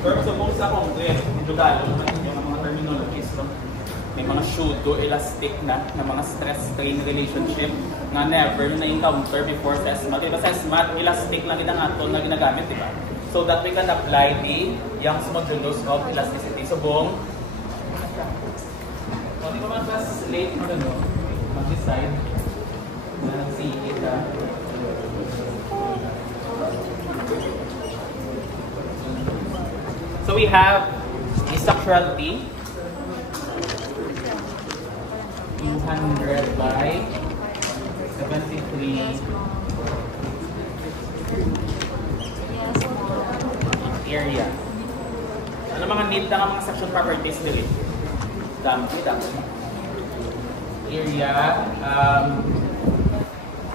Pero suppose ako, medyo galo yung mga terminologies. No? May mga pseudo-elastic na mga stress-strain relationship na never na-encounter before SESMAT. Diba SESMAT, elastic lang ang aton na ginagamit, diba? So that we can apply the Young's modulus of elasticity. So, buong hindi ko mga class late mag-decide na nag-CE ka. So we have the structural T, 200 by 73 area. Ano mga need na mga section properties dito? Dami. Area,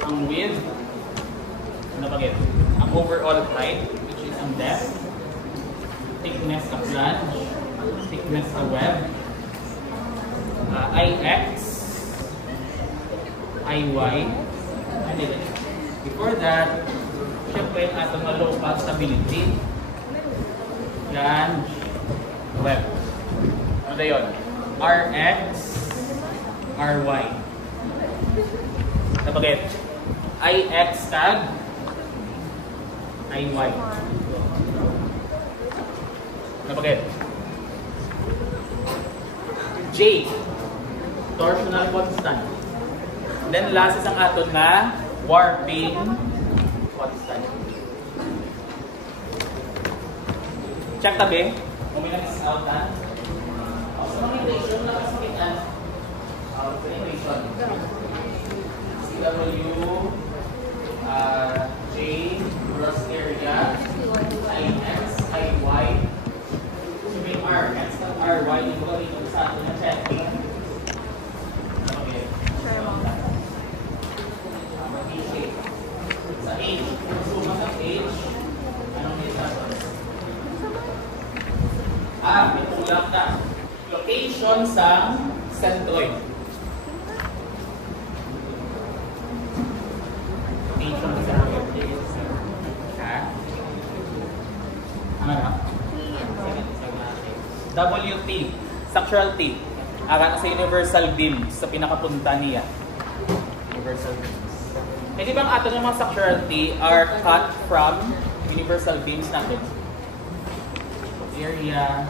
ang width, ano ba yun? Ang overall height, which is ang depth, thickness of flange, thickness of web, IX, IY, and then before that, syempre yung atong local stability, flange, web. Ano na yun? RX, RY. Napagit. IX tag, IY. Napagit. J, torsional constant. Then last is ang aton na warping constant. Check tabi. Kumilang is out na. So, mga equation na kasakitan. Equation. CW J cross area IX, IY. So, may RX at RY. Yung mga dito sa atin na check. Sa H. Suma sa H. Anong may sabi? Ito lang na. Location sa centroid. Location sa centroid. Ha? Ano na? WT. Structural T. Akan sa universal beam sa pinakapunta niya. Universal beams. Eh di ba ang ato ng mga structural T are cut from universal beams natin? Area,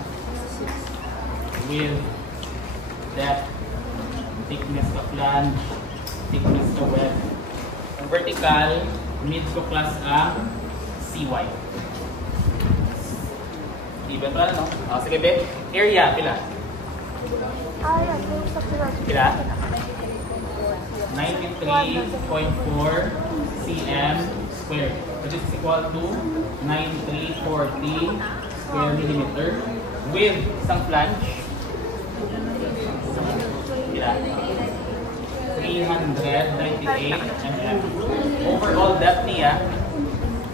width, depth, thickness of flange, thickness of web. Ang vertical, mid ko class ang CY. Even to ano? Oh, sige be. Area, pila? Pila? 93.4 cm square, which is equal to 9340 square millimeter. With isang flange, 398 mm. Overall depth niya,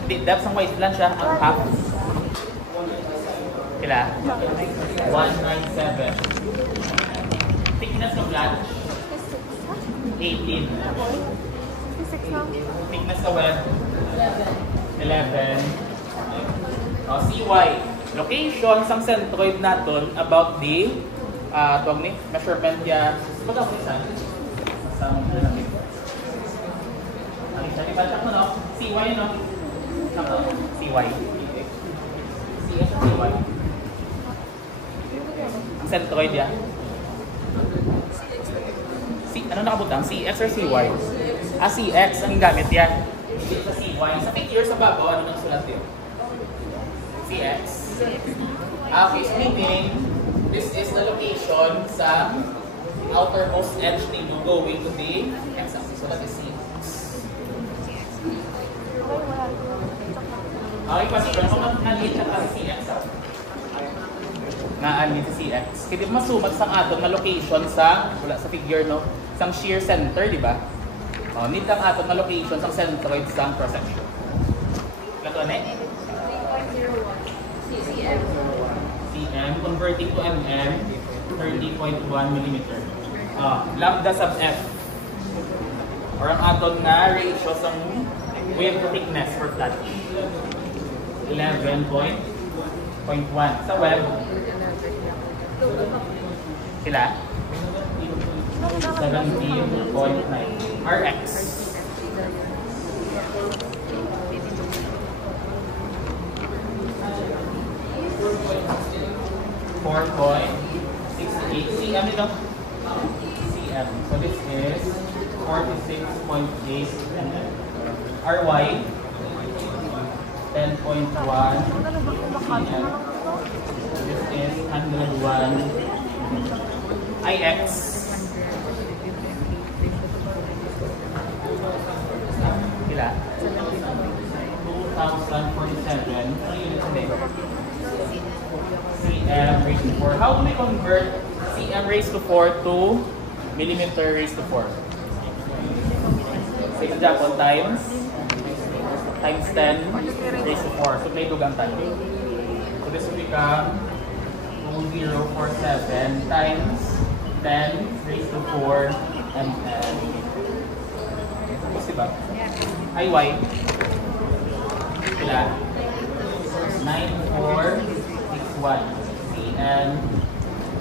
depth ng white flange siya, ang half. Kila? 197. Thickness ng flange, 18. Thickness ng web, 11. CY. Location sang centroid naton about the measurement niya. Baga ko isa. Masama mo na natin. Alisa, ibatak mo no? CY no? Saka CY. CS at CY. Ang centroid niya. Ano nakabutang? CX or CY? CX ang gamit yan. Dito sa CY. Sa picture sa babaw, ano nang sulat yun? CX. Okay, so meaning, this is the location sa outermost edge nito going to the x-axis. So that is CX. Okay, question. Kung nalit siya kasi CX. Naalit si CX. Kasi masumat sang aton na location sa, wala sa figure, no? Sang shear center, di ba? Need ang aton na location sang centroid sang cross-section. Lato na eh? cm converting to mm, 30.1 mm. Lambda sub f. Or ang aton na ratio sa wave thickness for flange. 11.5. 0.1. Sa web, sila? 17.9. Rx. 4.68 cm ito. cm. So this is 46.8 mm. Ry 10.1 cm. This is 101. Ix kila? 2047. Ano yun ito? cm raised to 4. How do we convert cm raised to 4 to millimeter raised to 4? For example, times 10 raised to 4. So, may dugang tayo. So, this will become 2047 times 10 raised to 4 ml. Tapos diba? Iy. Kila? 9461 cm.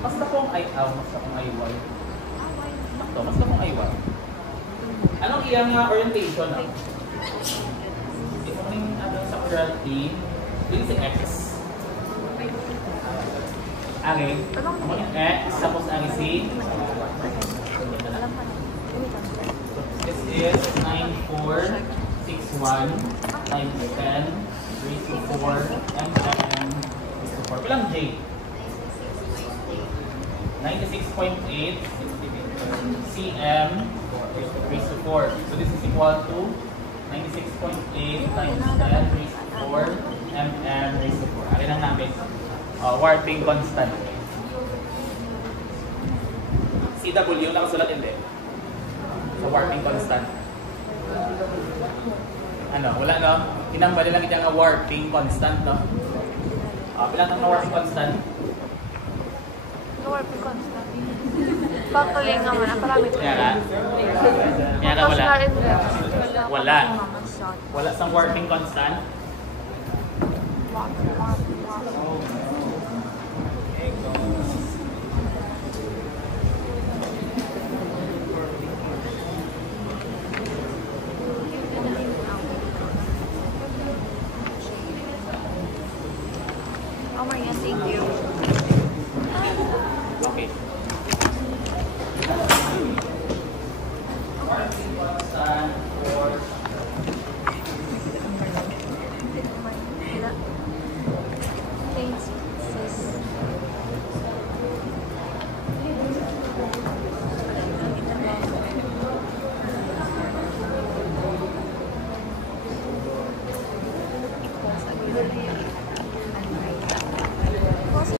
Mas na pong iy. Mas na pong iy. Anong iyang orientation? Ito rin sa quadratic. Yun si x. Okay. X tapos ang si. This is 9461 times 10 raised to 4 mm raised to 4. Bilang J? 96.8 cm raised to 4. So this is equal to 96.8 times 10 raised to 4 mm raised to 4. Alin ang namin? Warping constant. CW nakasulat hindi. So warping constant. Ano, wala no? Tinambali lang itong warping constant, no? Bilang ang warping constant? Warping constant. Pagtuling naman, ang parameter. Kaya ka? Kaya ka wala? Wala. Wala sang warping constant? Oh my God, thank you. Okay. Warping constant for Thanks, sis.